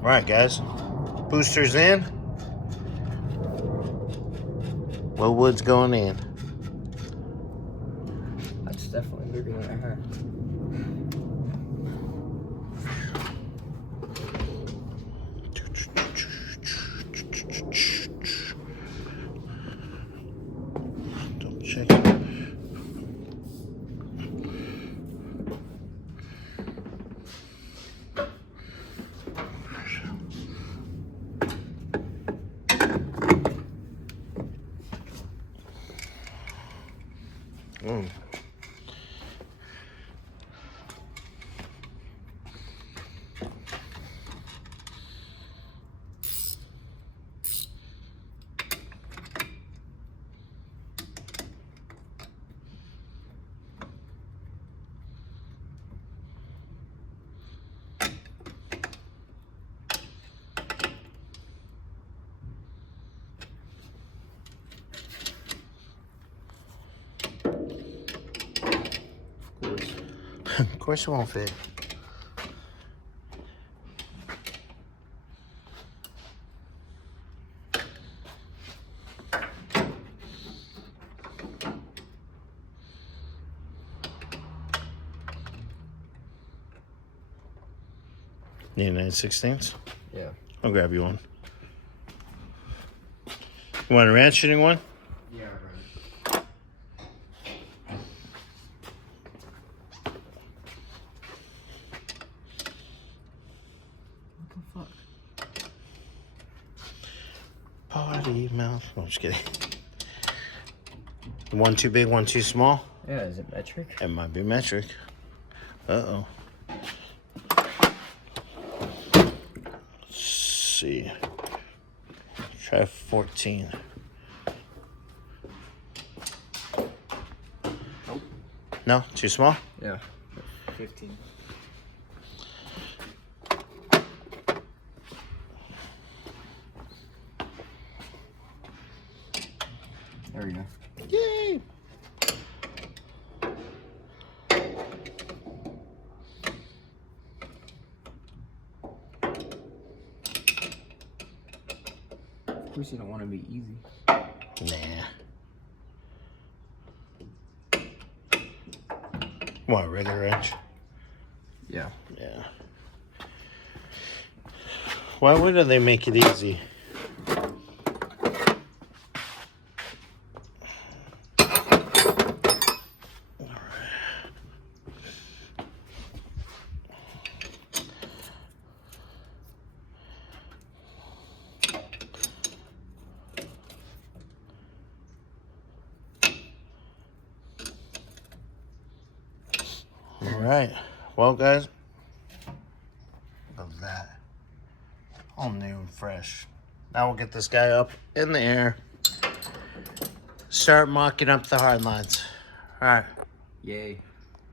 All right, guys. Boosters in. Low wood's going in. That's definitely bigger than I had. Double check it. Of course it won't fit. Need an 9/16? Yeah. I'll grab you one. You want a ratcheting one? Yeah, right. What the fuck? Party mouth. No, I'm just kidding. One too big, one too small? Yeah, is it metric? It might be metric. Uh-oh. Let's see. Try 14. Nope. No? Too small? Yeah. 15. There we go. Yay! Of course you don't want to be easy. Nah. What, a regular wrench? Yeah. Yeah. Why wouldn't they make it easy? All right. Well, guys, love that. All new and fresh. Now we'll get this guy up in the air. Start mocking up the hard lines. All right. Yay.